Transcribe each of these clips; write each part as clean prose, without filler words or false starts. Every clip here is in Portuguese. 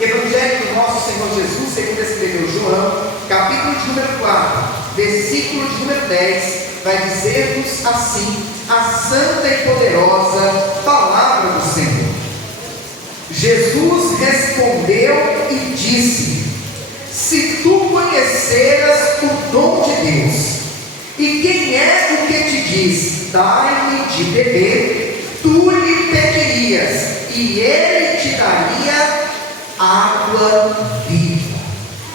Evangelho do nosso Senhor Jesus, segundo escreveu João, capítulo de número 4, versículo de número 10, vai dizer-nos assim a santa e poderosa palavra do Senhor. Jesus respondeu e disse: se tu conheceras o dom de Deus, e quem é o que te diz, dai-me de beber, tu lhe pedirias, e ele te daria água viva.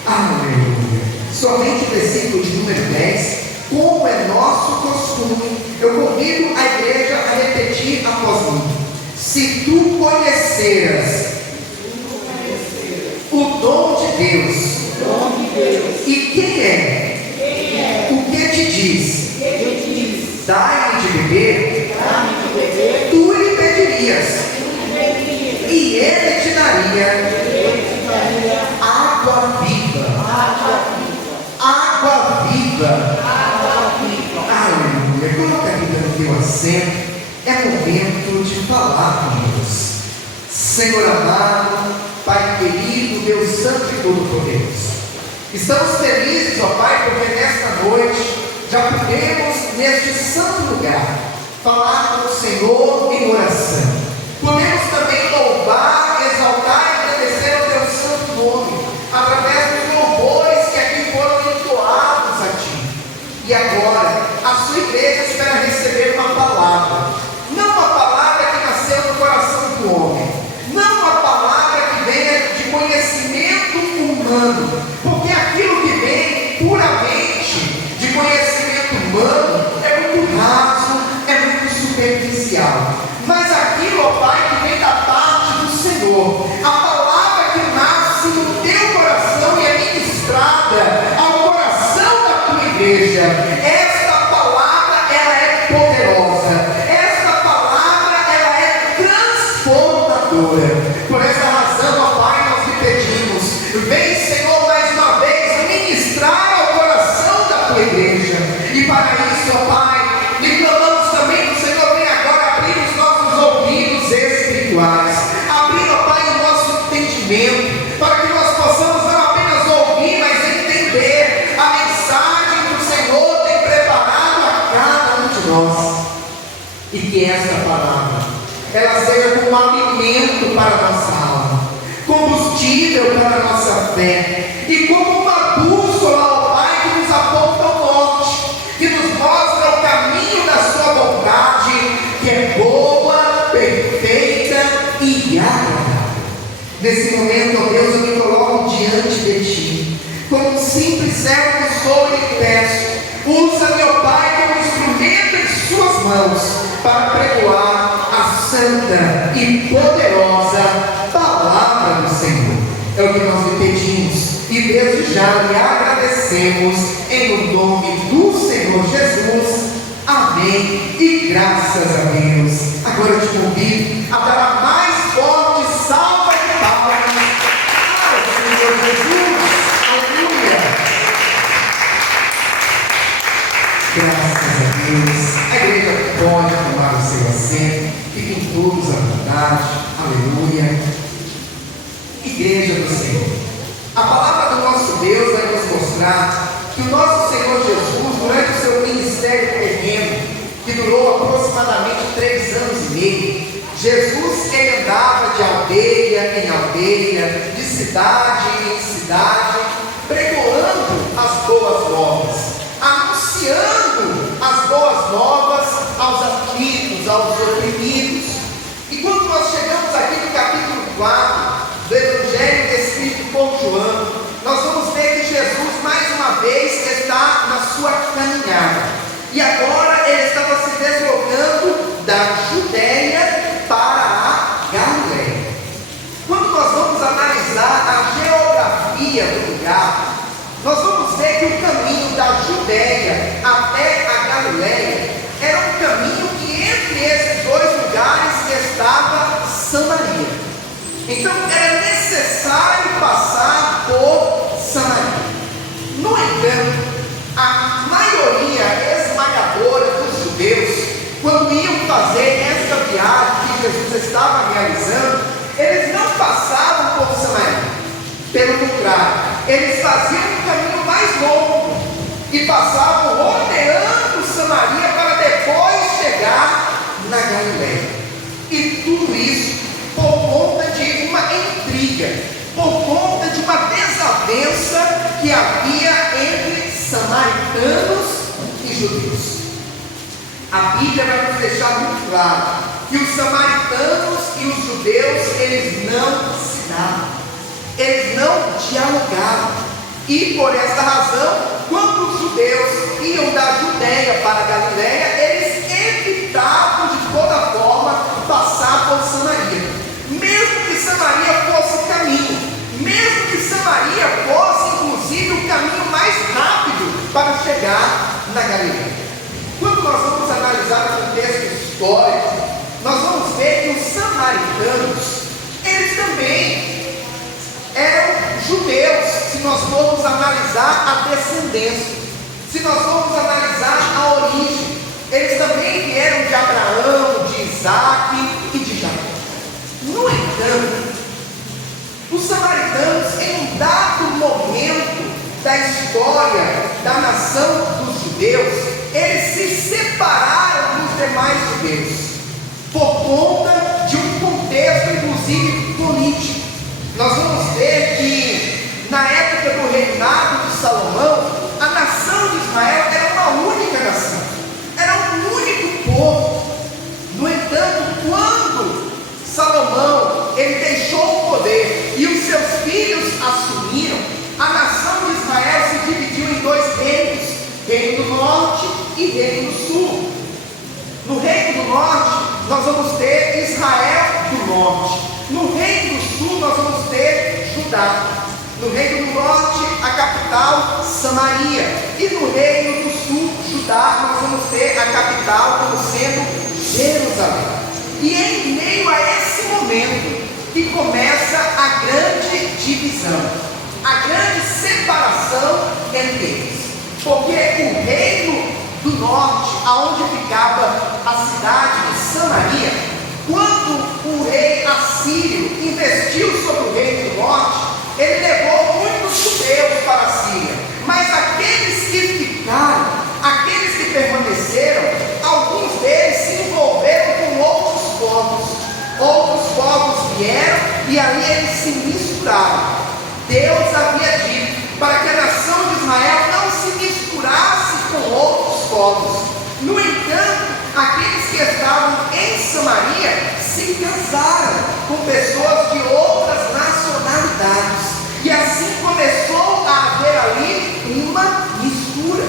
Aleluia. Somente o versículo de número 10, como é nosso costume, eu convido a igreja a repetir após mim: se tu conheceras o dom de Deus, e quem é o que te diz, dai-me de beber, tu lhe pedirias, e ele te daria água viva. Água viva. Aleluia. Coloca ainda no teu assento. É momento de falar com Deus. Senhor amado, Pai querido, Deus santo e todo-poderoso, estamos felizes, ó Pai, porque nesta noite já podemos, neste santo lugar, falar com o Senhor em oração. Podemos também louvar, exaltar e agradecer ao teu santo nome, através dos louvores que aqui foram entoados a Ti. E agora, a sua igreja espera receber uma palavra, não uma palavra que nasceu no coração do homem, não uma palavra que venha de conhecimento humano, porque aquilo que vem puramente de conhecimento humano é muito raso, é muito superficial. Mas aquilo, ó Pai, que vem da parte do Senhor, a palavra que nasce no teu coração e é ministrada ao coração da tua igreja, esta palavra, ela é poderosa, esta palavra, ela é transformadora. Por essa razão, ó Pai, nós te pedimos: vem, Senhor, mais uma vez ministrar ao coração da tua igreja. E para isso, ó Pai, lhe clamamos também que o Senhor venha agora abrir os nossos ouvidos espirituais, abrir, ó Pai, o nosso entendimento, para que nós possamos não apenas ouvir, mas entender a mensagem que o Senhor tem preparado a cada um de nós. E que esta palavra, ela seja como alimento para a nossa alma, combustível para a nossa fé, e como uma bússola, ó Pai, que nos aponta ao norte, que nos mostra o caminho da sua vontade, que é boa, perfeita e agradável. Nesse momento, ó Deus, eu me coloco diante de Ti, como um simples servo que sou, e lhe peço: usa, meu Pai, como instrumento em suas mãos, para pregoar a santa e poderosa palavra do Senhor. É o que nós lhe pedimos, e desde já lhe agradecemos, em nome do Senhor Jesus. Amém, e graças a Deus. Agora eu te convido a dar a mais forte salva de palmas ao Senhor Jesus. Aleluia. Graças a Deus. A igreja pode tomar o seu assento, fiquem todos à vontade. Aleluia. Igreja do Senhor, a palavra do nosso Deus vai nos mostrar que o nosso Senhor Jesus, durante o seu ministério terreno, que durou aproximadamente 3 anos e meio, Jesus, ele andava de aldeia em aldeia, de cidade em cidade, pregoando as boas novas, anunciando as boas novas aos aflitos, aos oprimidos. E quando nós chegamos aqui no capítulo 4 do Evangelho descrito por João, nós vamos ver que Jesus mais uma vez está na sua caminhada, e agora ele estava se deslocando da Judéia para a Galileia. Quando nós vamos analisar a geografia do lugar, nós vamos ver que o caminho da Judéia até a Galileia era um caminho que entre esses dois lugares estava Samaria. Então era necessário passar por Samaria. No entanto, a maioria esmagadora dos judeus, quando iam fazer esta viagem que Jesus estava realizando, eles não passavam por Samaria. eles faziam um caminho mais longo e passavam rodeando Samaria para depois chegar na Galileia. E tudo isso por conta de uma intriga, por conta de uma desavença que havia entre samaritanos e judeus. A Bíblia vai nos deixar muito claro que os samaritanos e os judeus, eles não se davam, eles não dialogavam. E por esta razão, quando os judeus iam da Judéia para a Galileia, eles evitavam de toda forma passar por Samaria, mesmo que Samaria fosse caminho, mesmo que Samaria fosse inclusive o caminho mais rápido para chegar na Galileia. Quando nós vamos analisar o contexto histórico, nós vamos ver que os samaritanos, eles também eram judeus, se nós formos analisar a descendência, se nós formos analisar a origem. Eles também vieram de Abraão, de Isaac e de Jacó. No entanto, os samaritanos, em um dado momento da história da nação dos judeus, eles se separaram dos demais judeus, por conta de um contexto, inclusive, político. Nós vamos ver que, na época do reinado de Salomão, a nação de Israel era uma única nação, era um único povo. No entanto, quando Salomão ele deixou o poder e os seus filhos assumiram, a nação de Israel se dividiu em dois reinos, reino do norte e reino do sul. No reino do norte, nós vamos ter Israel do norte. No reino do sul, nós vamos ter Judá. No reino do norte, a capital, Samaria. E no reino do sul, Judá, nós vamos ter a capital como sendo Jerusalém. E em meio a esse momento que começa a grande divisão, a grande separação entre eles. Porque o reino do norte, aonde ficava a cidade de Samaria, quando o rei assírio investiu sobre o reino do norte, ele levou muitos judeus para a Síria. Mas aqueles que ficaram, aqueles que permaneceram, alguns deles se envolveram com outros povos. Outros povos vieram e ali eles se misturaram. Deus havia dito para que a nação de Israel não se misturasse com outros povos. No entanto, aqueles que estavam em Samaria se casaram com pessoas de outras nacionalidades. E assim começou a haver ali uma mistura.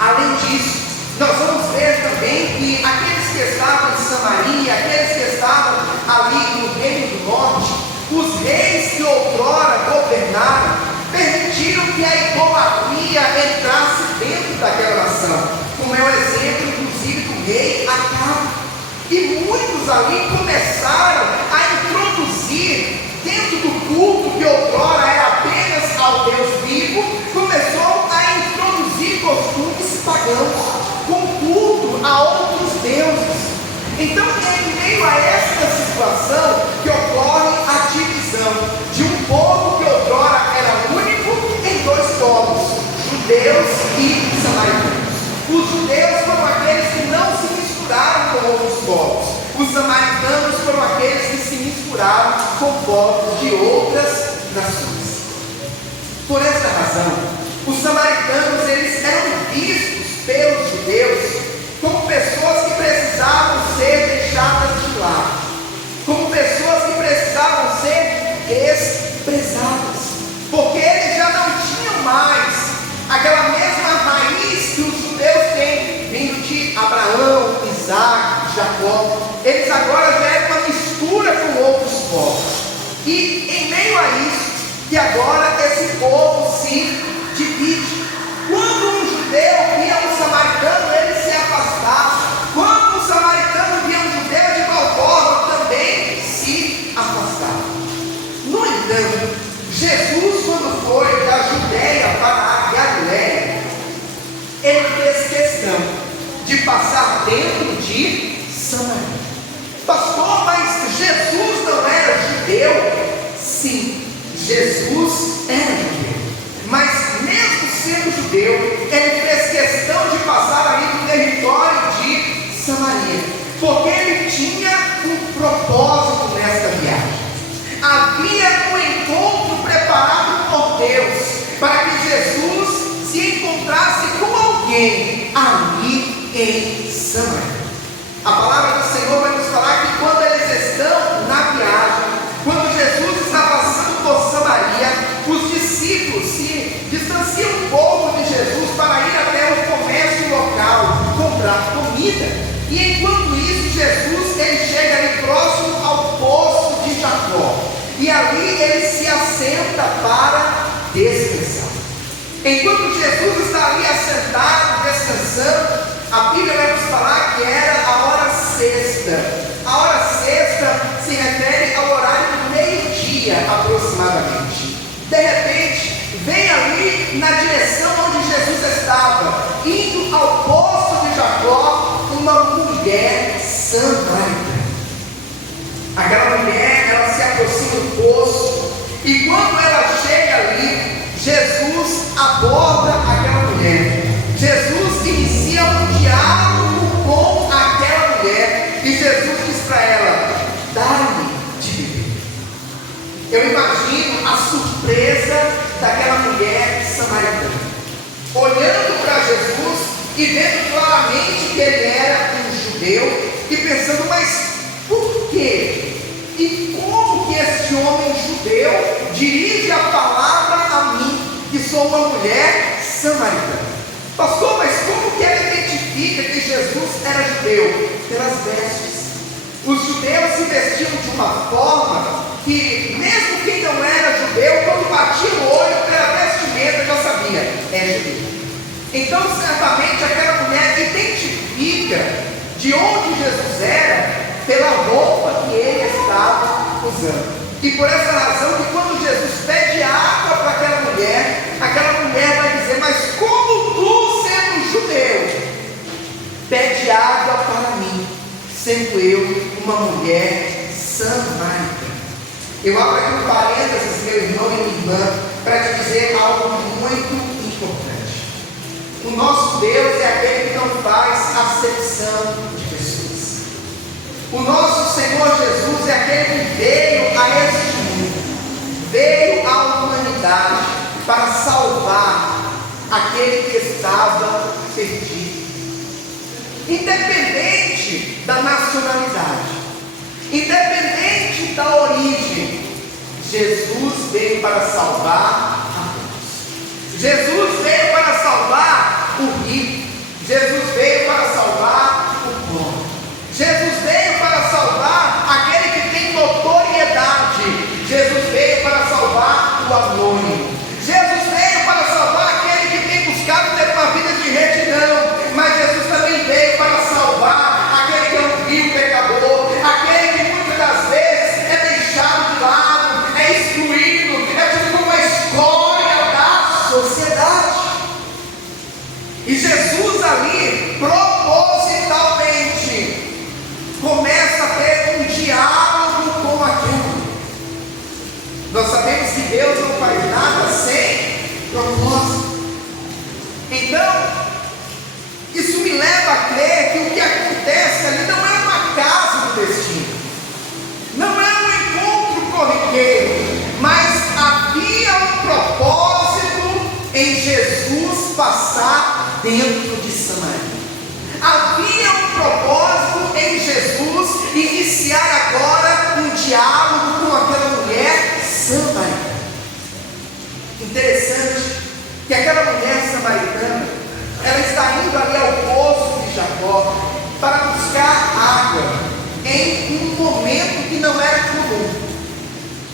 Além disso, nós vamos ver também que aqueles que estavam em Samaria, aqueles que estavam ali no reino do norte, os reis que outrora governaram, permitiram que a idolatria entrasse dentro daquela nação, como é o exemplo inclusive do rei Acabe. E muitos ali começaram a introduzir dentro do culto que outrora era apenas ao Deus vivo, começou a introduzir costumes pagãos, com culto a outros deuses. Então, em meio a esta situação que ocorre a divisão de um povo que outrora era único em dois povos, judeus e samaritanos. Os judeus foram aqueles que não se misturaram com outros povos. Os samaritanos foram aqueles que se misturaram com povos de outras nações. Por esta razão, os samaritanos eles eram vistos pelos judeus como pessoas que precisavam ser deixadas de lado, como pessoas que precisavam ser desprezadas, porque eles já não tinham mais aquela mesma raiz que os judeus têm, vindo de Abraão, Isaac, Jacó. Eles agora já eram uma mistura com outros povos. E em meio a isso, que agora esse povo se divide. Quando um judeu via um samaritano, ele se afastava. Quando um samaritano via um judeu, de igual forma também se afastava. No entanto, Jesus, quando foi da Judéia para a Galileia, ele fez questão de passar dentro de Samaria. Pastor, mas Jesus não era judeu? Sim, Jesus era judeu. alguém ali em Samaria. A palavra do Senhor vai nos falar que quando eles estão na viagem, quando Jesus está passando por Samaria, os discípulos se distanciam um pouco de Jesus para ir até o comércio local, comprar comida. E enquanto isso, Jesus ele chega ali próximo ao poço de Jacó. E ali ele se assenta para descansar. Enquanto Jesus está ali assentado, descansando, a Bíblia vai nos falar que era a hora sexta. A hora sexta se refere ao horário do meio-dia, aproximadamente. De repente, vem ali na direção onde Jesus estava, indo ao poço de Jacó, uma mulher samaritana. Aquela mulher, ela se aproxima do poço, e quando ela chega ali, Jesus aborda aquela mulher. Jesus inicia um diálogo com aquela mulher, e Jesus diz para ela: dá-me de beber. Eu imagino a surpresa daquela mulher samaritana, olhando para Jesus e vendo claramente que ele era um judeu, e pensando: mas por quê? E como que este homem judeu dirige a palavra a mim, que sou uma mulher samaritana? Pastor, mas como que ela identifica que Jesus era judeu? Pelas vestes. Os judeus se vestiam de uma forma que, mesmo quem não era judeu, quando batia o olho pela vestimenta, já sabia: é judeu. Então, certamente, aquela mulher identifica de onde Jesus era pela roupa que ele estava usando. E por essa razão que quando Jesus pede água para aquela mulher vai dizer: mas como tu, sendo judeu, pede água para mim, sendo eu uma mulher samaritana? Eu abro aqui um parênteses, meu irmão e minha irmã, para te dizer algo muito importante. O nosso Deus é aquele que não faz acepção de pessoas. O nosso Senhor Jesus é aquele que veio a este mundo, veio à humanidade para salvar aquele que estava perdido. Independente da nacionalidade, independente da origem, Jesus veio para salvar a todos. Jesus veio para salvar o rico. Jesus veio para salvar o pobre. Jesus veio para salvar aquele que tem notoriedade. Jesus veio para salvar o anônimo. Jesus veio para salvar aquele que tem buscado ter uma vida de retidão. Mas Jesus também veio para salvar aquele que é um vil pecador, aquele que muitas das vezes é deixado de lado, é excluído, é tido como uma escória da sociedade. E Jesus ali, propositalmente, começa a ter um diálogo com aquilo. Nós sabemos que Deus não faz nada sem propósito. Então, isso me leva a crer que o que acontece ali não é uma casa do destino, não é um encontro corriqueiro, mas havia um propósito em Jesus passar dentro de Samaria. Havia um propósito em Jesus iniciar agora um diálogo com aquela mulher samaritana. Interessante que aquela mulher samaritana, ela está indo ali ao poço de Jacó para buscar água em um momento que não era comum.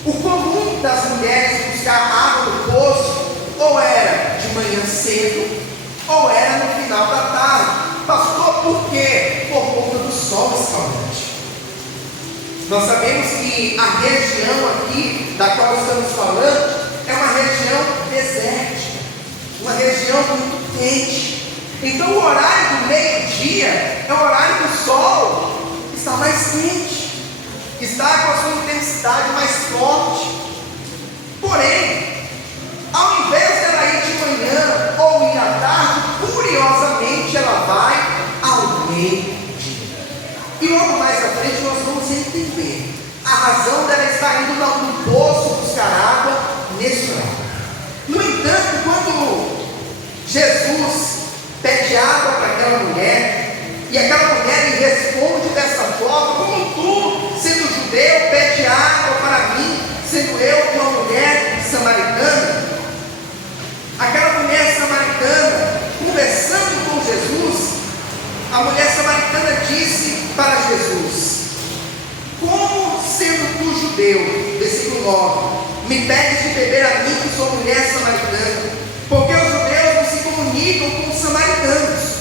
O comum das mulheres buscar água no poço ou era de manhã cedo ou era no final da tarde. Pastor, por quê? Por conta do sol escaldante. Nós sabemos que a região aqui da qual estamos falando é uma região desértica, uma região muito quente. Então o horário do meio-dia é o horário que o sol está mais quente, está com a sua intensidade mais forte. Porém, ao invés dela ir de manhã ou ir à tarde, curiosamente ela vai ao meio-dia. E logo mais à frente nós vamos entender a razão dela estar indo no poço buscar água nesse horário. No entanto, quando Jesus pede judeu com uma mulher samaritana. Aquela mulher samaritana, conversando com Jesus, a mulher samaritana disse para Jesus: como sendo tu judeu, versículo 9, me pedes de beber a mim que sou mulher samaritana? Porque os judeus não se comunicam com os samaritanos.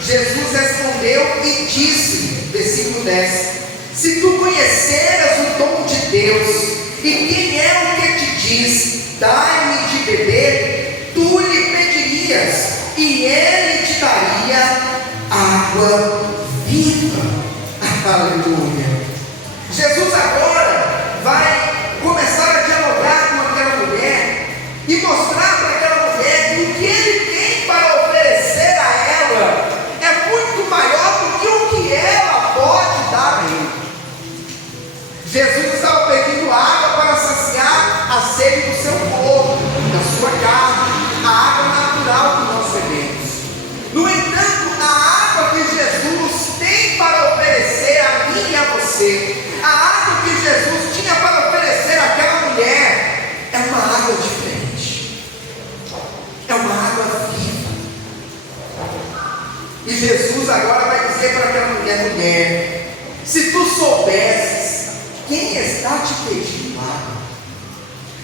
Jesus respondeu e disse, versículo 10, se tu conheceras o dom de Deus, e quem é o que te diz, dai-me de beber, tu lhe pedirias, e ele te daria água viva. Aleluia. Jesus agora vai começar a dialogar com aquela mulher e mostrar para aquela mulher que o que ele tem para oferecer a ela é muito maior do que o que ela pode dar a ele. Jesus estava pedindo água para saciar a sede do seu corpo, da sua carne, a água natural que nós bebemos. No entanto, a água que Jesus tem para oferecer a mim e a você, a água que Jesus tinha para oferecer àquela mulher, é uma água diferente, é uma água viva. E Jesus agora vai dizer para aquela mulher: mulher, se tu soubesses quem está te pedindo água,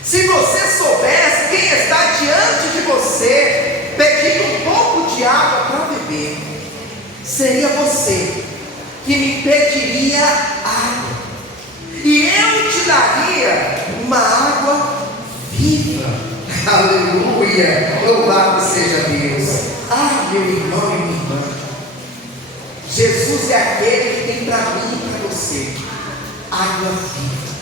se você soubesse quem está diante de você pedindo um pouco de água para beber, seria você que me pediria água, e eu te daria uma água viva. Aleluia, louvado seja Deus. Ah, meu irmão e minha irmã, Jesus é aquele que tem para mim e para você água viva.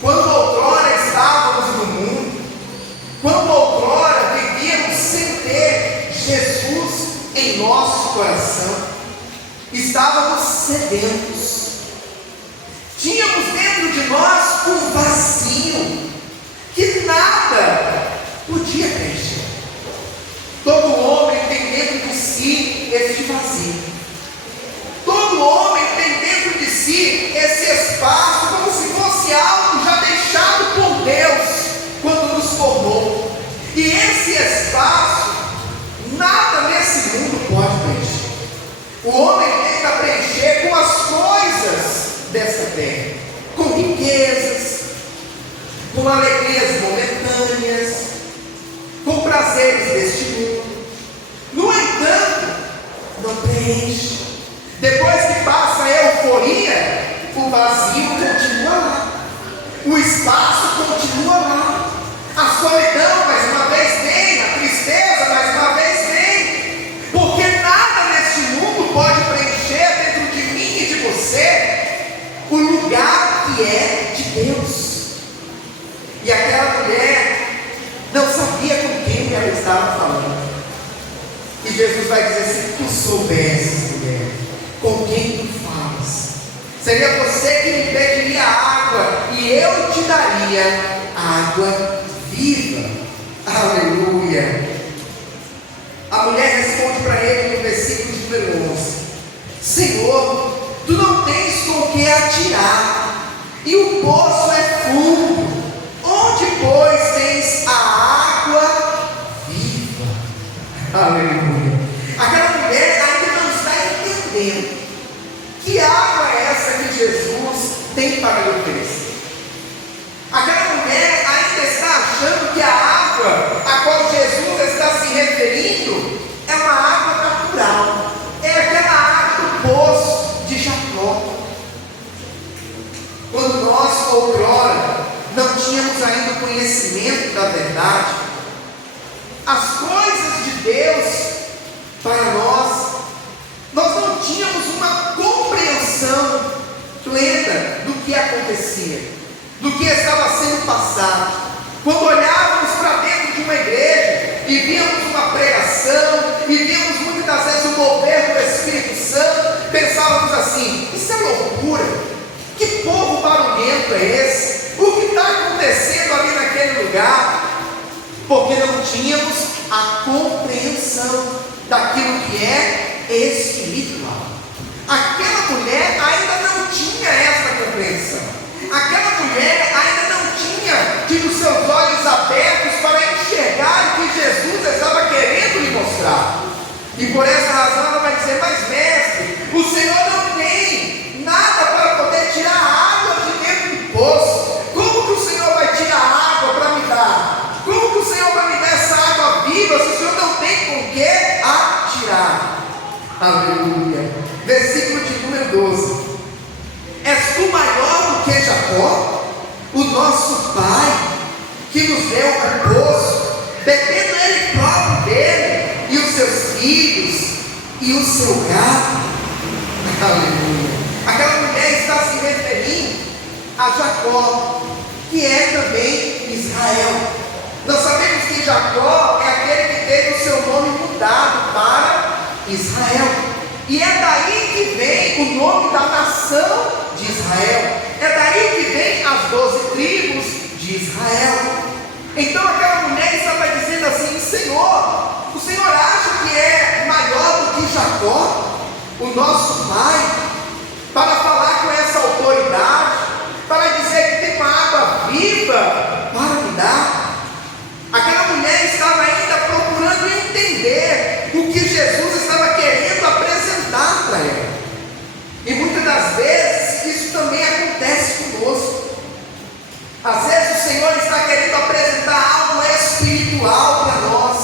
Quando outrora estávamos no mundo, quando outrora vivíamos sem ter Jesus em nosso coração, estávamos sedentos, tínhamos dentro de nós um vazio que nada podia preencher. Todo homem tem dentro de si este vazio. Todo homem tem dentro de si esse espaço, como se fosse algo já deixado por Deus quando nos formou. E esse espaço, nada nesse mundo pode preencher. O homem tenta preencher com as coisas desta terra, com riquezas, com alegrias momentâneas, com prazeres deste mundo. No entanto, não preenche. Depois que passa a euforia, o vazio continua lá, o espaço continua lá, a solidão mais uma vez vem, a tristeza mais uma vez vem, porque nada neste mundo pode preencher dentro de mim e de você o lugar que é de Deus. E aquela mulher não sabia com quem ela estava falando, e Jesus vai dizer: se tu soubesses, mulher, com quem tu falas, seria você que me pediria água, e eu te daria água viva. Aleluia. A mulher responde para ele no versículo de número 11: Senhor, tu não tens com que atirar, e o poço é fundo. Onde, pois, tens a água viva? Aleluia. Aquela mulher ainda não está entendendo que água é essa que Jesus tem para lhe oferecer. Aquela mulher ainda está achando que a água a qual Jesus está se referindo é uma água natural, é aquela água do poço de Jacó. Quando nós, outrora, não tínhamos ainda conhecimento da verdade, as coisas de Deus para nós não tínhamos uma compreensão plena do que acontecia, do que estava sendo passado. Quando olhávamos para dentro de uma igreja e víamos uma pregação, e víamos muitas das vezes o mover do Espírito Santo, pensávamos assim: isso é loucura, que povo barulhento é esse? O que está acontecendo ali naquele lugar? Porque não tínhamos a compreensão daquilo que é espiritual. Aquela mulher ainda não tinha essa compreensão. Aquela mulher ainda não tinha tinha os seus olhos abertos para enxergar o que Jesus estava querendo lhe mostrar. E por essa razão ela vai dizer: mas mestre, o Senhor não tem nada para poder tirar água de dentro do poço. Como que o Senhor vai tirar água para me dar? Como que o Senhor vai me dar essa água viva se o Senhor não tem com que atirar? Aleluia. Versículo de número 12: és tu maior do que Jacó, o nosso pai, que nos deu um poço, bebendo ele próprio dele, e os seus filhos, e o seu gado? Aleluia. Aquela mulher está se referindo a Jacó, que é também Israel. Nós sabemos que Jacó é aquele que teve o seu nome mudado para Israel, e é daí que vem o nome da nação de Israel, é daí que vem as 12 tribos de Israel. Então aquela mulher estava dizendo assim: Senhor, o Senhor acha que é maior do que Jacó, o nosso pai, para falar com essa autoridade, para dizer que tem uma água viva para me dar? Aquela mulher estava ainda procurando entender o que Jesus estava querendo apresentar para ela. E muitas das vezes isso também acontece conosco. Às vezes o Senhor está querendo apresentar algo espiritual para nós,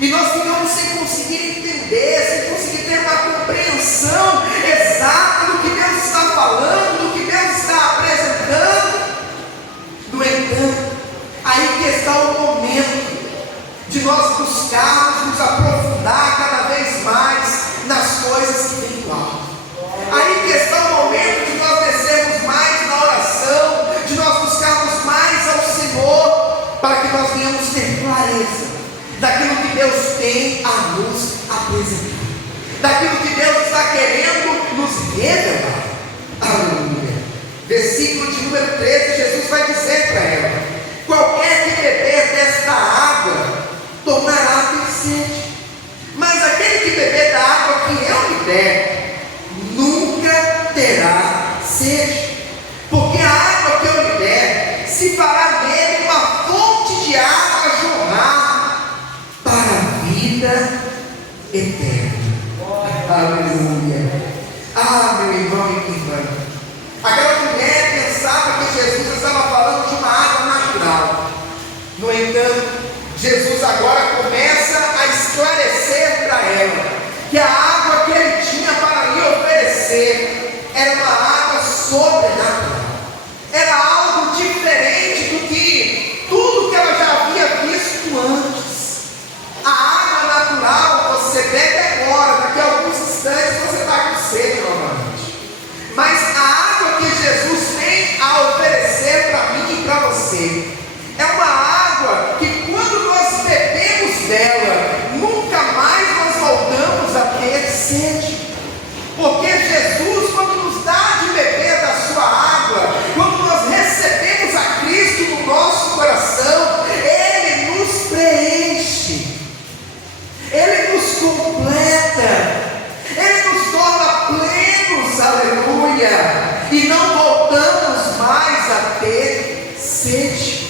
e nós ficamos sem conseguir entender, sem conseguir ter uma compreensão exata do que Deus está falando, do que Deus está apresentando. No entanto, aí que está o momento de nós buscarmos nos aprofundar cada vez mais nas coisas que vêm do alto. Aí que está o momento de nós descermos mais na oração, de nós buscarmos mais ao Senhor, para que nós venhamos ter clareza daquilo que Deus tem a nos apresentar, daquilo que Deus está querendo nos revelar. Aleluia. Versículo de número 13, Jesus vai dizer para ela: qualquer que beber desta água tornará a ter sede, mas aquele que beber da água que eu lhe der nunca terá sede, porque a água que eu lhe der se fará nele uma fonte de água a jorrar para a vida eterna. Aleluia. Ah, meu irmão e minha irmã, aquela mulher pensava que Jesus estava falando de uma água natural. No entanto, Jesus agora começa a esclarecer para ela que a água que ele tinha para lhe oferecer era uma água sobrenatural, era algo diferente do que tudo que ela já havia visto antes. A água natural você bebe agora, daqui a alguns instantes você está com sede novamente, mas a água que Jesus tem a oferecer para mim e para você é uma água que, quando nós bebemos dela, nunca mais nós voltamos a ter sede, porque Jesus, quando nos dá de beber da sua água, quando nós recebemos a Cristo no nosso coração, Ele nos preenche, Ele nos completa, Ele nos torna plenos, aleluia, e não voltamos mais a ter sede.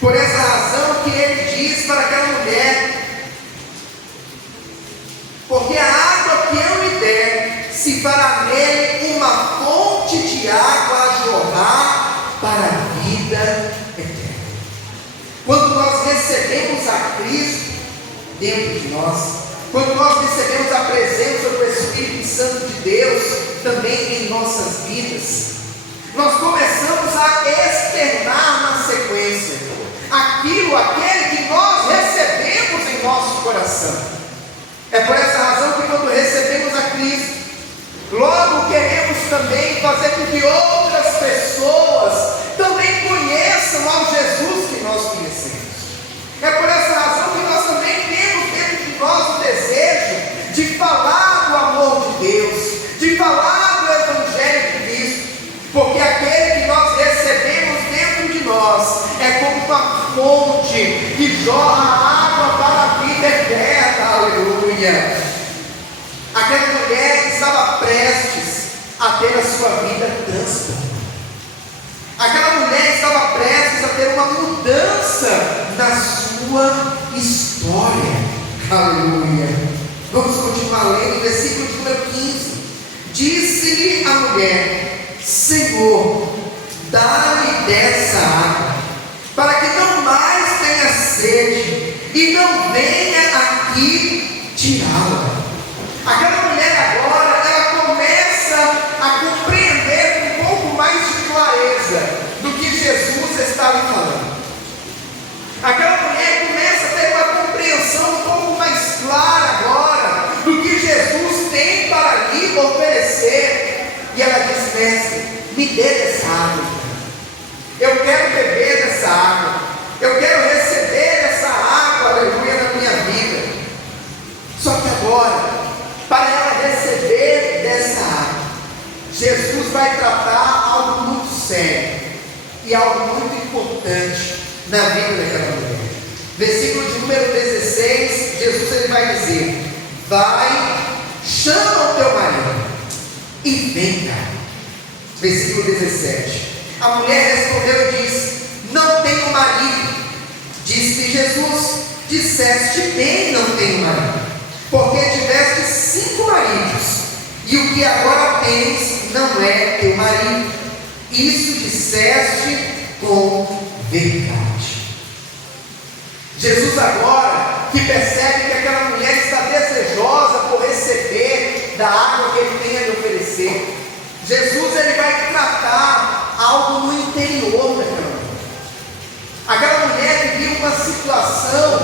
Por essa razão que ele diz para aquela mulher: porque a água que eu lhe der se fará nele uma fonte de água a jorrar para a vida eterna. Quando nós recebemos a Cristo dentro de nós, quando nós recebemos a presença do Espírito Santo de Deus também em nossas vidas, nós começamos a externar na sequência aquele que nós recebemos em nosso coração. É por essa razão que, quando recebemos a Cristo, logo queremos também fazer com que outras pessoas também conheçam ao Jesus que nós conhecemos. É por essa razão que nós também temos dentro de nós o desejo de falar do amor de Deus, de falar do Evangelho de Cristo, porque aquele que nós recebemos dentro de nós é como uma fonte que jorra água para a vida eterna. Aleluia. Aquela mulher estava prestes a ter a sua vida transformada. Aquela mulher estava prestes a ter uma mudança mudança na sua história. Aleluia. Vamos continuar lendo o versículo de número 15. Disse-lhe a mulher: Senhor, dá-me dessa água, para que não mais tenha sede, e não venha aqui tirá-la. Aquela mulher agora, ela começa a compreender com um pouco mais de clareza do que Jesus estava falando. Aquela mulher começa a ter uma compreensão um pouco mais clara agora do que Jesus tem para lhe oferecer. E ela diz: Mestre, me dê dessa água. Eu quero beber dessa água. Eu quero receber essa água, aleluia, na minha vida. Só que agora, para ela receber dessa água, Jesus vai tratar algo muito sério e algo muito importante na vida daquela mulher. Versículo de número 16, Jesus ele vai dizer: vai, chama o teu marido e vem cá. Versículo 17, a mulher respondeu e disse: não tenho marido. Disse Jesus: disseste bem, não tenho marido, porque tiveste 5 maridos, e o que agora tens não é teu marido. Isso disseste com verdade. Jesus agora, que percebe que aquela mulher está desejosa por receber da água que ele tem a lhe oferecer, Jesus ele vai tratar algo no interior daquela mulher. Aquela mulher vivia uma situação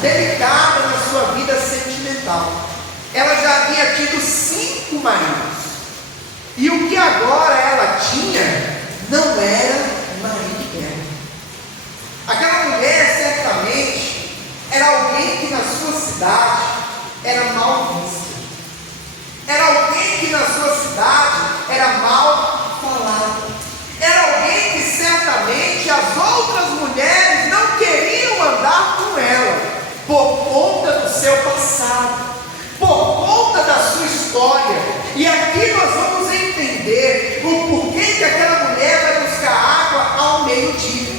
delicada na sua vida sentimental. Ela já havia tido 5 maridos, e o que agora ela tinha não era marido dela. Aquela mulher certamente era alguém que na sua cidade era mal vista, era alguém que na sua cidade era mal falado, era alguém que certamente as outras mulheres não queriam andar com ela, por conta do seu passado, por conta da sua história. E aqui nós vamos entender o porquê que aquela mulher vai buscar água ao meio-dia,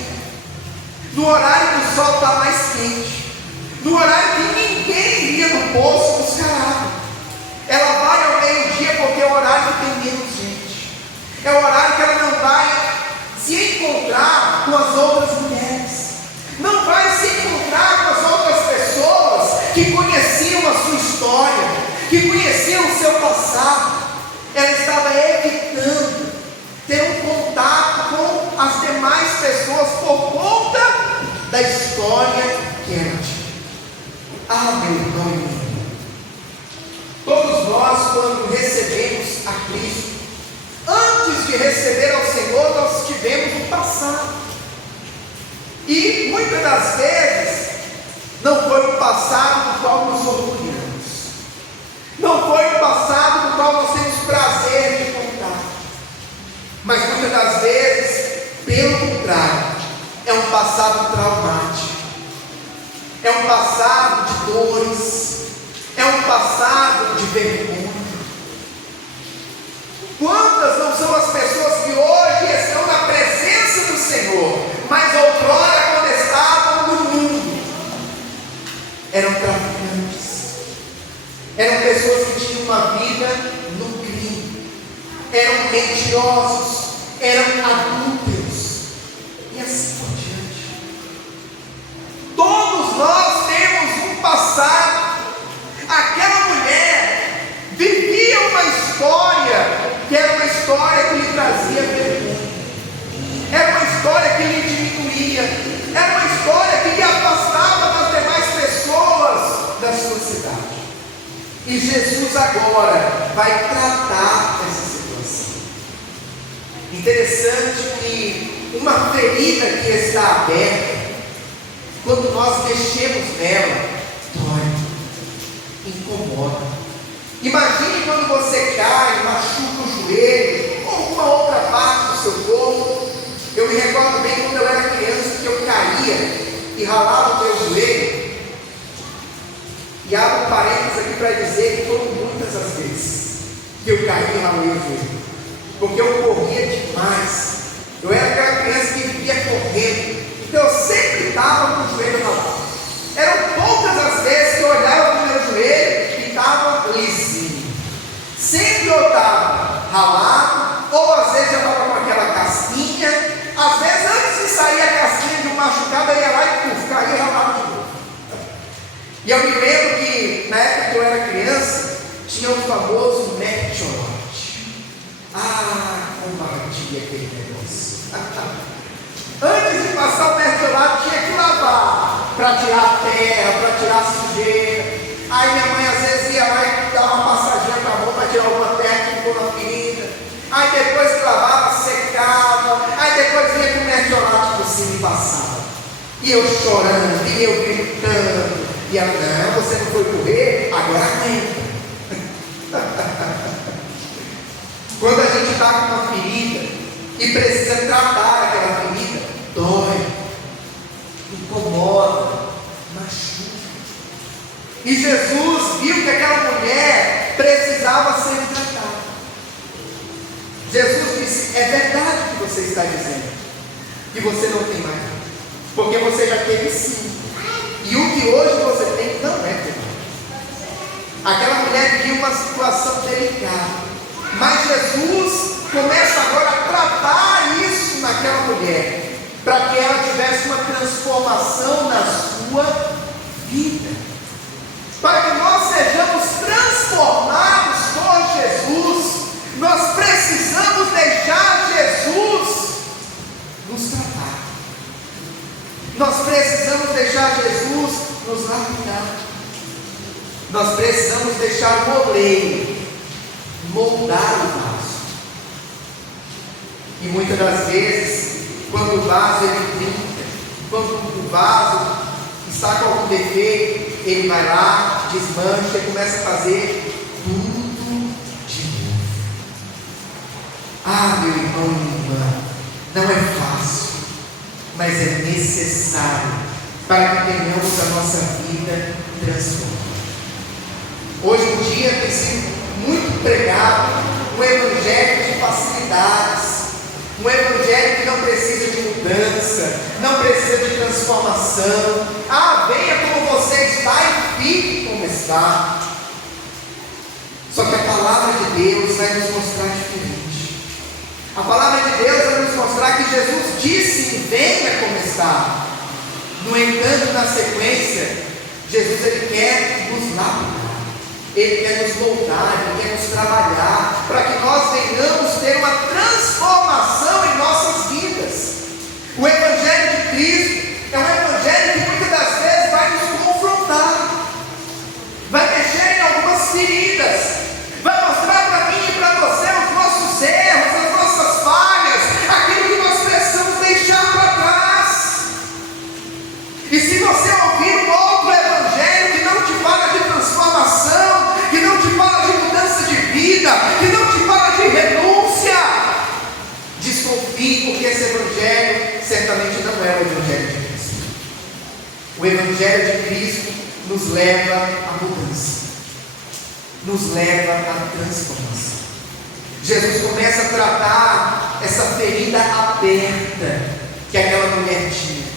no horário que o sol está mais quente, no horário que ninguém iria no poço buscar água. Ela vai ao meio-dia porque é o horário que tem menos gente, é o horário que ela não vai se encontrar com as outras mulheres, não vai se encontrar com as outras pessoas que conheciam a sua história, que conheciam o seu passado. Ela estava evitando ter um contato com as demais pessoas por conta da história que ela tinha. Ah, meu irmão e minha irmã, todos nós, quando recebemos a Cristo, antes de receber ao Senhor, nós tivemos um passado, e muitas das vezes não foi um passado do qual nos orgulhamos, não foi um passado do qual nós temos prazer de contar, mas muitas das vezes, pelo contrário, é um passado traumático, é um passado de dores, é um passado de vergonha. Quantas não são as pessoas que hoje estão na presença do Senhor, mas outrora, quando estavam no mundo, eram traficantes, eram pessoas que tinham uma vida no crime, eram mentirosos, eram adúlteros, e assim por diante. Todos nós temos um passado. Aquela mulher vivia uma história que era uma história que lhe trazia vergonha, era uma história que lhe diminuía, era uma história que lhe afastava das demais pessoas da sua cidade. E Jesus agora vai tratar essa situação. Interessante que uma ferida que está aberta, quando nós mexemos nela, dói, incomoda. Imagine quando você cai, machuca o joelho ou alguma outra parte do seu corpo. Eu me recordo bem quando eu era criança, que eu caía e ralava o meu joelho. E abro parênteses aqui para dizer que foram muitas as vezes que eu caí e ralei o joelho, porque eu corria demais. Eu era aquela criança que vivia correndo, então eu sempre estava ralava, ia lá e caía e ralava de novo. E eu me lembro que, na época que eu era criança, tinha o famoso mertiolate. Como ardia aquele negócio. Antes de passar o mertiolate, tinha que lavar, para tirar a terra, para tirar a sujeira. Aí minha mãe às vezes ia lá e dava uma passadinha com a mão para tirar alguma terra que ficou na ferida. Aí depois que lavava, secava. Aí depois vinha com o mertiolate por cima e passava. E eu chorando, e eu gritando. E ela, não, você não foi correr, agora aguenta. Quando a gente está com uma ferida e precisa tratar aquela ferida, dói, incomoda, machuca. E Jesus viu que aquela mulher precisava ser tratada. Jesus disse: é verdade o que você está dizendo, que você não tem mais, porque você já teve sim, e o que hoje você tem não é demais. Aquela mulher vivia uma situação delicada, mas Jesus começa agora a tratar isso naquela mulher, para que ela tivesse uma transformação na sua vida, para que nós sejamos transformados por Jesus. Nós precisamos deixar Jesus nos tratar, nós precisamos deixar Jesus nos lapidar, nós precisamos deixar o oleiro moldar o vaso. E muitas das vezes, quando o vaso ele brinca, quando o vaso está com algum defeito, ele vai lá, desmancha e começa a fazer tudo de novo. Meu irmão e minha irmã, não é fácil, mas é necessário para que tenhamos a nossa vida transformada. Hoje em dia tem sido muito pregado um evangelho de facilidades, um evangelho que não precisa de mudança, não precisa de transformação. Venha como você está e fique como está. Só que a palavra de Deus vai nos mostrar diferente. A palavra de Deus vai nos mostrar que Jesus disse: venha como está. No entanto, na sequência, Jesus ele quer nos lapidar, ele quer nos moldar, ele quer nos trabalhar, para que nós venhamos ter uma transformação em nossas vidas. O Evangelho de Cristo é um Evangelho que muitas das vezes vai nos confrontar, vai mexer em algumas feridas, vai mostrar para mim e para você os nossos erros, as nossas falhas, aquilo que nós precisamos deixar para trás. E se você ouvir um outro Evangelho que não te fala de transformação, que não te fala de mudança de vida, que não te fala de renúncia, desconfie, porque esse Evangelho certamente não é o Evangelho de Cristo. O Evangelho de Cristo nos leva à mudança, nos leva à transformação. Jesus começa a tratar essa ferida aberta que aquela mulher tinha,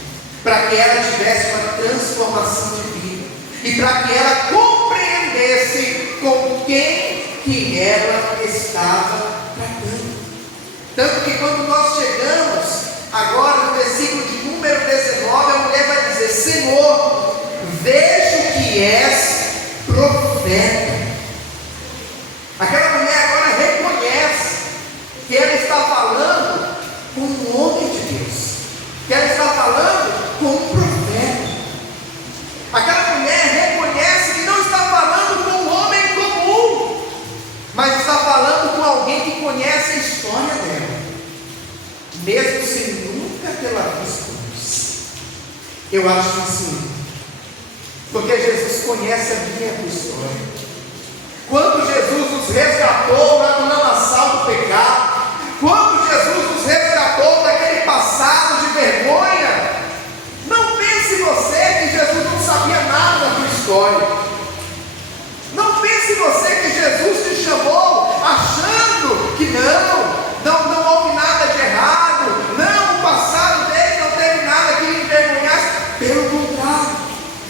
para que ela tivesse uma transformação de vida, e para que ela compreendesse com quem que ela estava tratando. Tanto que quando nós chegamos agora no versículo de número 19, a mulher vai dizer: Senhor, vejo que és profeta. Aquela mulher agora reconhece que ela está falando com um homem de Deus, que ela está falando com um profeta. Aquela mulher reconhece que não está falando com um homem comum, mas está falando com alguém que conhece a história dela, mesmo sem nunca tê-la visto antes. Eu acho isso lindo, porque Jesus conhece a minha história. Quando Jesus nos resgatou lá do lamaçal do pecado, quando Jesus nos resgatou daquele passado de vergonha, não pense você que Jesus não sabia nada da tua história. Não pense você que Jesus te chamou achando que não houve nada de errado, não, o passado dele não teve nada que lhe envergonhasse. Pelo contrário,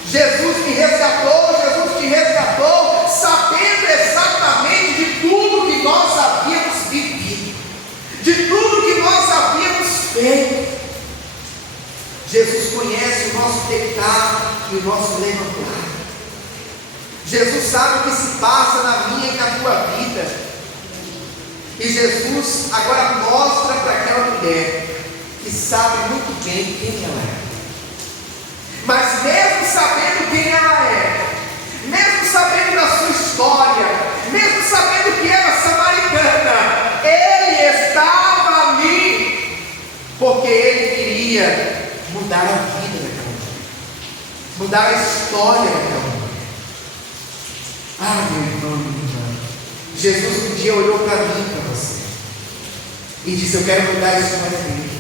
Jesus me resgatou, Jesus te resgatou, sabendo exatamente de tudo que nós havíamos vivido, de tudo que nós havíamos feito. Jesus conhece conhece o nosso pecado e o nosso levantar. Jesus sabe o que se passa na minha e na tua vida. E Jesus agora mostra para aquela mulher que sabe muito bem quem ela é. Mas mesmo sabendo quem ela é, mesmo sabendo da sua história, mesmo sabendo que era samaritana, ele estava ali porque ele queria mudar a vida daquela mulher, mudar a história daquela mulher. Ah, meu irmão, minha irmã, Jesus um dia olhou para mim, para você, e disse: eu quero mudar a história dele,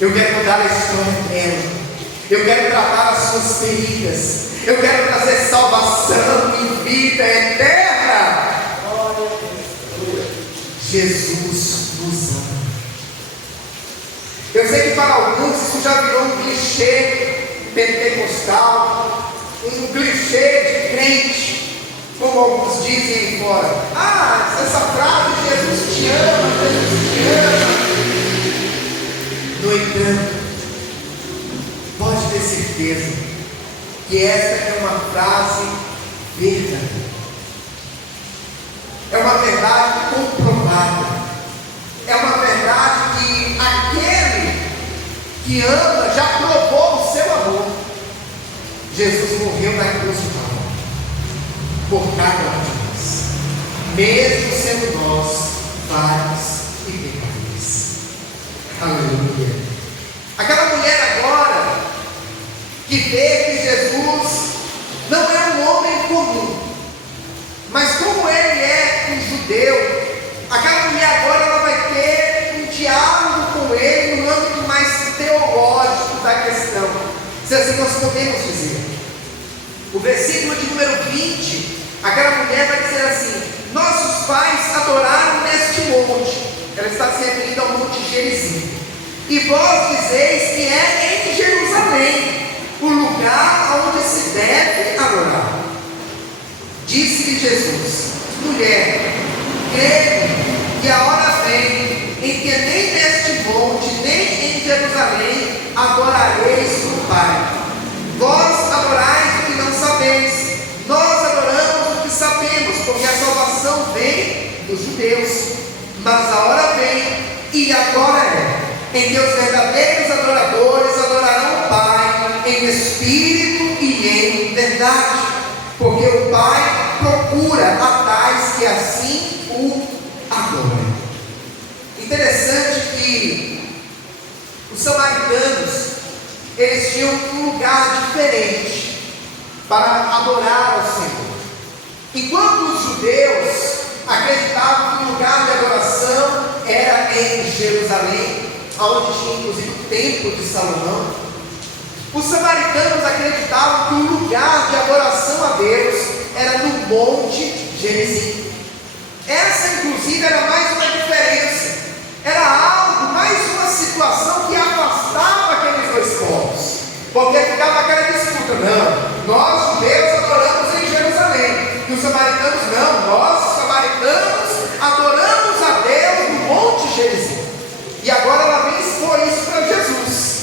eu quero mudar a história dela, eu quero tratar as suas feridas, eu quero trazer salvação e vida eterna. Jesus nos ama. Eu sei que para alguns isso já virou um clichê pentecostal, um clichê de crente, como alguns dizem aí fora. Ah, essa frase, Jesus te ama, Jesus te ama. No entanto, pode ter certeza que esta é uma frase verdadeira. É uma verdade comprovada. É uma verdade que aquele que ama já provou o seu amor. Jesus morreu na cruz do Calvário por cada um de nós, mesmo sendo nós vários e pecadores. Aleluia. Aquela mulher agora que vê que Jesus não é um homem comum, mas como ele é um judeu, aquela mulher agora ela vai ter um diálogo com ele no âmbito mais teológico da questão, se assim nós podemos dizer. O versículo de número 20, aquela mulher vai dizer assim: nossos pais adoraram neste monte. Ela está se referindo ao monte Gerizim, e vós dizeis que é em Jerusalém o lugar onde se deve adorar. Disse-lhe Jesus: mulher, creio que a hora vem em que nem neste monte, nem em Jerusalém adorareis o Pai. Vós adorais o que não sabeis, nós adoramos o que sabemos, porque a salvação vem dos judeus. Mas a hora vem, e agora é, em que os verdadeiros adoradores adorarão o Pai em espírito e em verdade, porque o Pai procura a tais que assim o adorem. Interessante que os samaritanos, eles tinham um lugar diferente para adorar ao Senhor. Enquanto os judeus acreditavam que o lugar de adoração era em Jerusalém, onde tinha inclusive o templo de Salomão, os samaritanos acreditavam que o lugar de adoração a Deus era no monte Gerizim. Essa inclusive era mais uma diferença, era algo, mais uma situação que afastava aqueles dois povos, porque ficava aquela disputa: não, nós judeus adoramos em Jerusalém, e os samaritanos não, nós samaritanos adoramos a Deus no monte Gerizim. E agora ela vem expor isso para Jesus.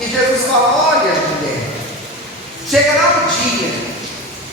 E Jesus fala: olha, mulher, chegará um dia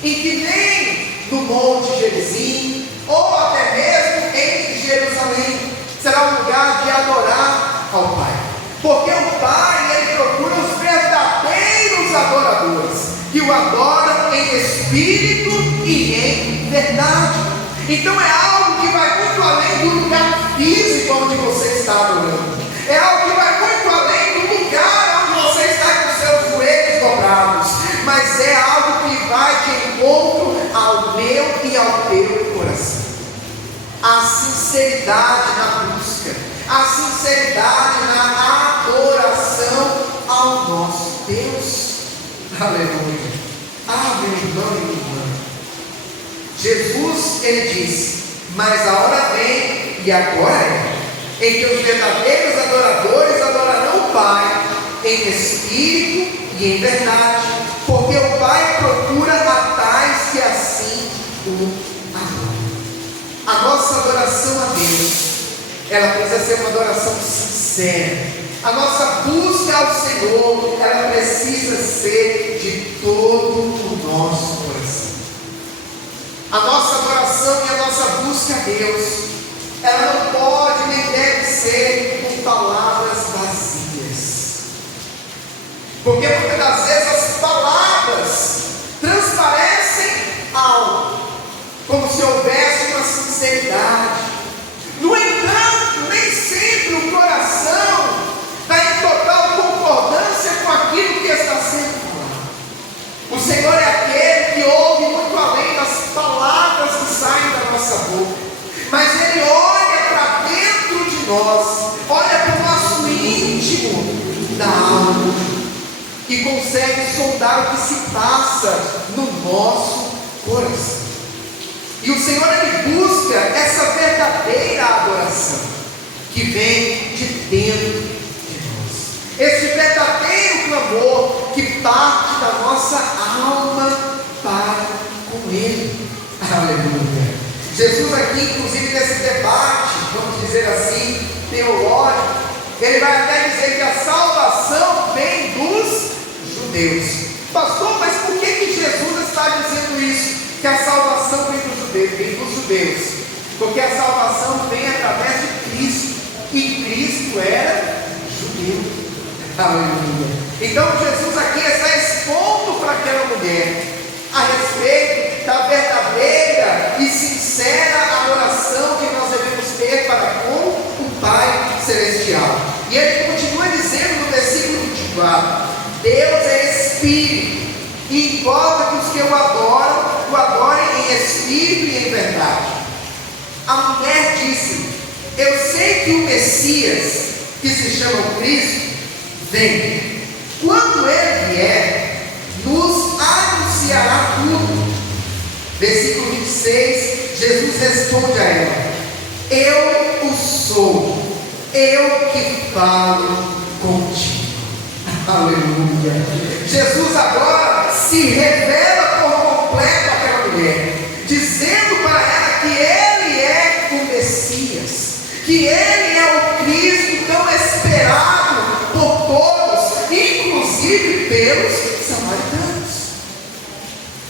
em que nem no monte Gerizim, ou até mesmo em Jerusalém, será um lugar de adorar ao Pai. Porque o Pai, ele procura os verdadeiros adoradores, que o adoram em espírito e em verdade. Então é algo que vai muito além do lugar físico onde você está adorando. É algo que vai muito além do lugar onde você está com seus joelhos dobrados. Mas é algo que vai de encontro ao meu e ao teu coração. A sinceridade na busca, a sinceridade na adoração ao nosso Deus. Aleluia. Ah, meu irmão e minha irmã, Jesus, ele disse: mas a hora vem, e agora é, em que os verdadeiros adoradores adorarão o Pai em espírito e em verdade, porque o Pai procura a tais que assim o adoram. A nossa adoração a Deus, ela precisa ser uma adoração sincera, A nossa busca ao Senhor, ela precisa ser de todo o nosso coração. A nossa adoração e a nossa busca a Deus, ela não pode nem deve ser com palavras vazias. Porque muitas das vezes as palavras transparecem algo, como se houvesse uma sinceridade. No entanto, nem sempre o coração está em total concordância com aquilo que está sendo falado. O Senhor é aquele que ouve muito além das palavras que saem da nossa boca, mas Ele olha para dentro de nós, olha para o nosso íntimo da alma e consegue sondar o que se passa no nosso coração. E o Senhor, Ele busca essa verdadeira adoração que vem de dentro de nós, esse verdadeiro clamor que parte da nossa alma para com Ele. Aleluia. Jesus aqui, inclusive nesse debate, vamos dizer assim, teológico, ele vai até dizer que a salvação vem dos judeus. Pastor, mas por que Jesus está dizendo isso? Que a salvação vem dos judeus? Porque a salvação vem através de Cristo, e Cristo era judeu. Aleluia. Então Jesus aqui está expondo para aquela mulher a respeito da verdadeira e sincera adoração que nós devemos ter para com o Pai Celestial. E ele continua dizendo no versículo 24: Deus é Espírito, e importa que os que o adorem em Espírito e em verdade. A mulher disse: eu sei que o Messias, que se chama Cristo, vem. Quando Ele vier, nos anunciará tudo. Versículo 26, Jesus responde a ela: eu o sou, eu que falo contigo. Aleluia. Jesus agora se revela por completo àquela mulher, dizendo para ela que Ele é o Messias, que Ele é o Cristo tão esperado por todos, inclusive pelos samaritanos.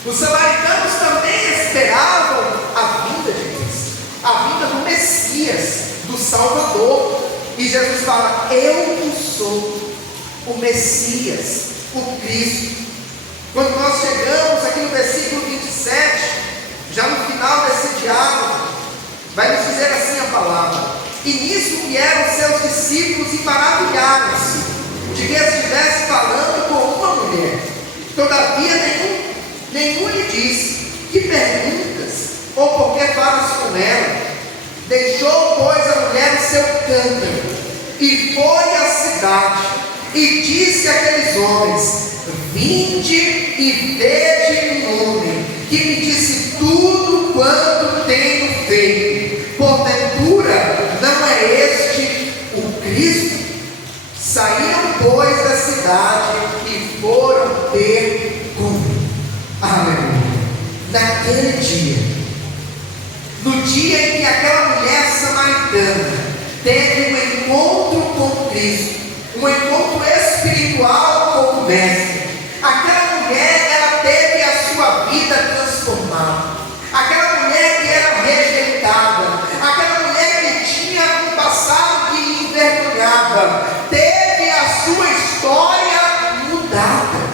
Os samaritanos também esperavam a vinda de Cristo, a vinda do Messias, do Salvador. E Jesus fala: eu sou o Messias, o Cristo. Quando nós chegamos aqui no versículo 27, já no final desse diálogo, vai nos dizer assim a palavra: e nisso vieram seus discípulos e maravilharam-se de que estivesse falando com uma mulher. Todavia nenhum lhe disse: que perguntas? Ou por que falas com ela? Deixou, pois, a mulher o seu cântaro e foi à cidade e disse àqueles homens: vinde e vede um homem que me disse tudo quanto tenho feito. Porventura não é este o Cristo? Saíram, pois, da cidade e foram ter com ele. Aleluia. Naquele dia, no dia em que aquela mulher samaritana teve um encontro com Cristo, um encontro espiritual com o Mestre, aquela mulher, ela teve a sua vida transformada. Aquela mulher que era rejeitada, aquela mulher que tinha um passado que lhe envergonhava, teve a sua história mudada.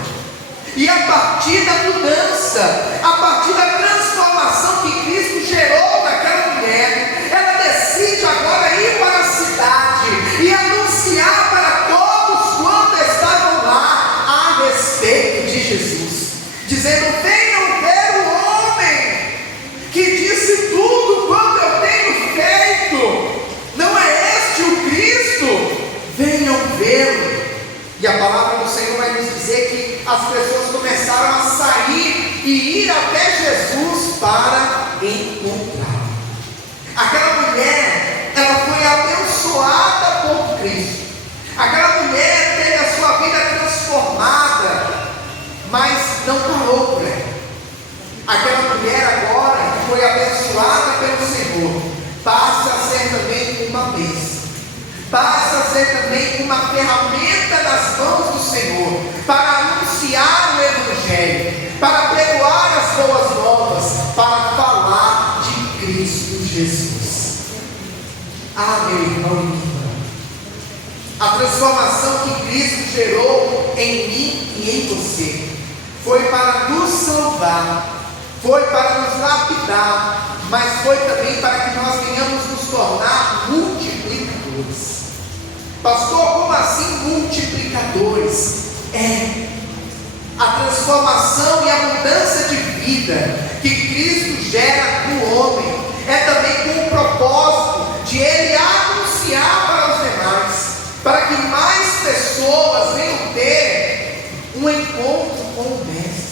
E a partir da mudança, a partir da transformação que Cristo gerou naquela mulher, ela decide agora ir para a cidade e anunciar para todos quantos estavam lá a respeito de Jesus, dizendo: venham ver o homem que disse tudo quanto eu tenho feito. Não é este o Cristo? Venham vê-lo. E a palavra do Senhor vai nos dizer que as pessoas começaram a sair e ir até Jesus para encontrá-lo. Aquela mulher, ela foi abençoada por Cristo. Aquela mulher teve a sua vida transformada, mas não parou por ela. Aquela mulher agora que foi abençoada pelo Senhor, passa a ser também uma bênção, passa a ser também também uma ferramenta nas mãos do Senhor para anunciar o Evangelho, para pregoar as boas novas, para falar de Cristo Jesus. Ah, meu irmão e minha irmã, a transformação que Cristo gerou em mim e em você foi para nos salvar, foi para nos lapidar, mas foi também para que nós venhamos nos tornar multiplicadores. Pastor, como assim multiplicadores? A transformação e a mudança de vida que Cristo gera no homem é também com o propósito de Ele anunciar para os demais, para que mais pessoas venham ter um encontro com o Mestre.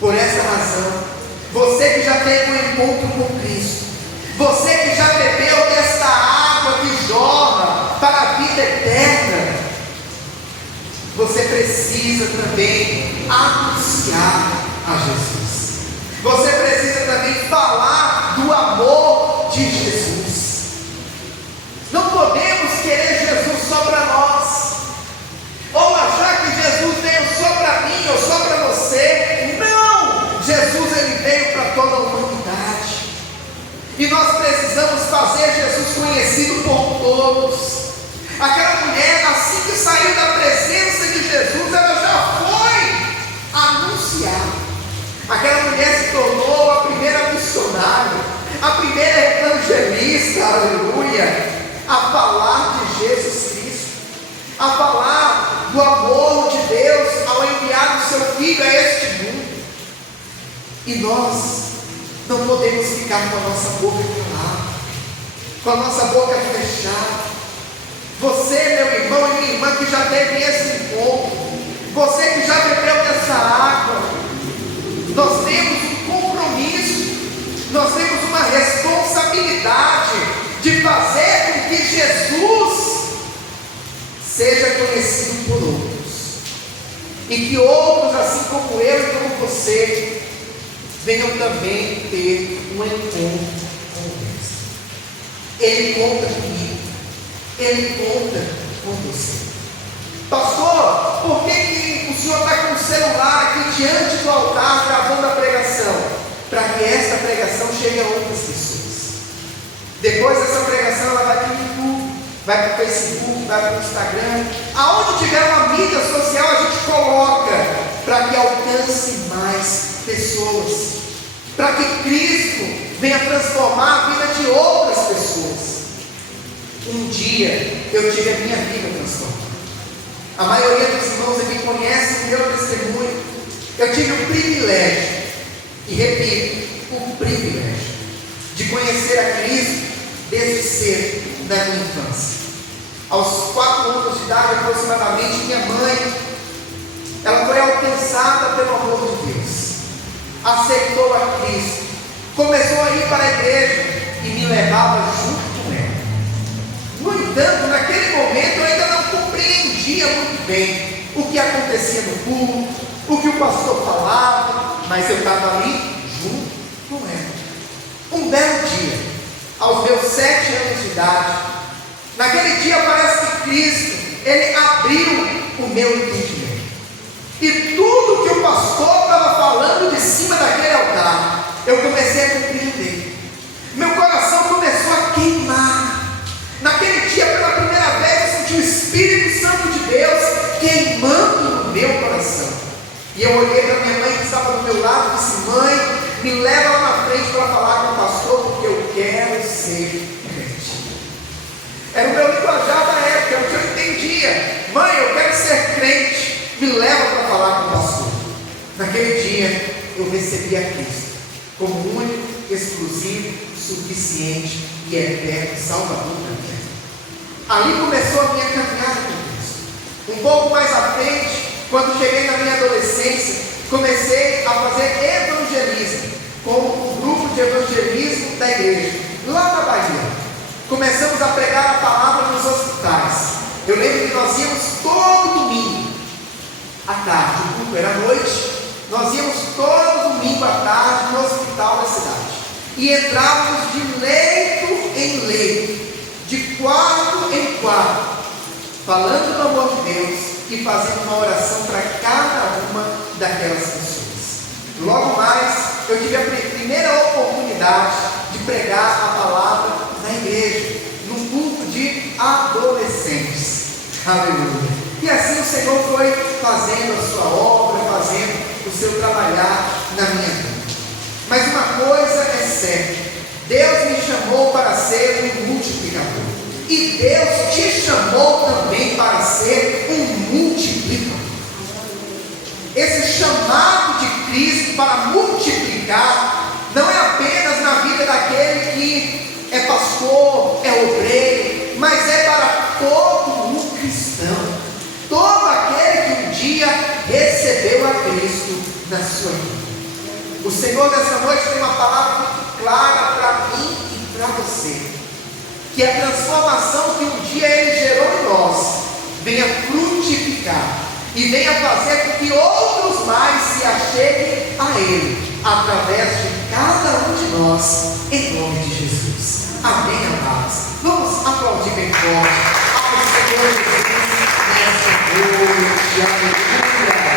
Por essa razão, você que já teve um encontro com Cristo, você que já bebeu desta água que jorra para a vida eterna, você precisa também anunciar a Jesus. Você precisa também falar do amor de Jesus. Não podemos querer Jesus só para nós, ou achar que Jesus veio só para mim ou só para você. Não! Jesus, ele veio para toda a humanidade, e nós precisamos fazer Jesus conhecido por todos. Aquela mulher, assim que saiu da presença de Jesus, ela já foi anunciar. Aquela mulher se tornou a primeira missionária, a primeira evangelista, aleluia, a falar de Jesus Cristo, a falar do amor de Deus ao enviar o seu Filho a este mundo. E nós não podemos ficar com a nossa boca calada, com a nossa boca fechada. Você, meu irmão e minha irmã, que já teve esse encontro, você que já bebeu dessa água, nós temos um compromisso, nós temos uma responsabilidade de fazer com que Jesus seja conhecido por outros, e que outros, assim como eu e como você, venham também ter um encontro com Deus. Ele conta comigo, Ele conta com você. Pastor, por que o senhor está com o celular aqui diante do altar gravando a pregação? Para que esta pregação chegue a outras pessoas. Depois dessa pregação ela vai para o YouTube, vai para o Facebook, vai para o Instagram. Aonde tiver uma mídia social a gente coloca, para que alcance mais pessoas, para que Cristo venha transformar a vida de outras pessoas. Um dia eu tive a minha vida transformada. A maioria dos irmãos aqui conhece o meu testemunho. Eu tive o privilégio, e repito, o privilégio de conhecer a Cristo desde cedo, na minha infância. Aos 4 anos de idade aproximadamente, minha mãe, ela foi alcançada pelo amor de Deus, aceitou a Cristo, começou a ir para a igreja e me levava junto com ela. No entanto, naquele momento eu ainda não compreendia muito bem o que acontecia no culto, o que o pastor falava, mas eu estava ali junto com ela. Um belo dia, aos meus 7 anos de idade, naquele dia parece que Cristo, Ele abriu o meu entendimento. E tudo que o pastor estava falando de cima daquele altar, eu comecei a compreender. Meu coração começou a queimar. Naquele dia, pela primeira vez, eu senti o Espírito Santo de Deus queimando no meu coração. E eu olhei para minha mãe que estava do meu lado e disse: mãe, me leva lá na frente para falar com o pastor, porque eu quero ser crente. Era o meu linguajar da época, era o que eu entendia. Mãe, eu quero ser crente, me leva para falar com o pastor. Naquele dia, eu recebi a Cristo como único, exclusivo, suficiente e eterno Salvador da minha vida. Ali começou a minha caminhada com Cristo. Um pouco mais à frente, quando cheguei na minha adolescência, comecei a fazer evangelismo com um grupo de evangelismo da igreja, lá na Bahia. Começamos a pregar a palavra nos hospitais. Eu lembro que nós íamos todo domingo à tarde, o culto era à noite, nós íamos todo domingo à tarde no hospital da cidade. E entrávamos de leito em leito, de quarto em quarto, falando do amor de Deus e fazendo uma oração para cada uma daquelas pessoas. Logo mais, eu tive a primeira oportunidade de pregar a palavra na igreja, num culto de adolescentes. Aleluia! E assim o Senhor foi fazendo a sua obra, fazendo o seu trabalhar na minha vida. Mas uma coisa é certa: Deus me chamou para ser um multiplicador. E Deus te chamou também para ser um multiplicador. Esse chamado de Cristo para multiplicar não é apenas na vida daquele que é pastor, é obreiro, mas é para todo um cristão, todo aquele que um dia recebeu a Cristo na sua vida. O Senhor nessa noite tem uma palavra muito clara para mim e para você, que a transformação que um dia Ele gerou em nós venha frutificar e venha fazer com que outros mais se acheguem a Ele, através de cada um de nós, em nome de Jesus. Amém, amados? Vamos aplaudir bem forte ao Senhor Jesus nessa noite. Aleluia.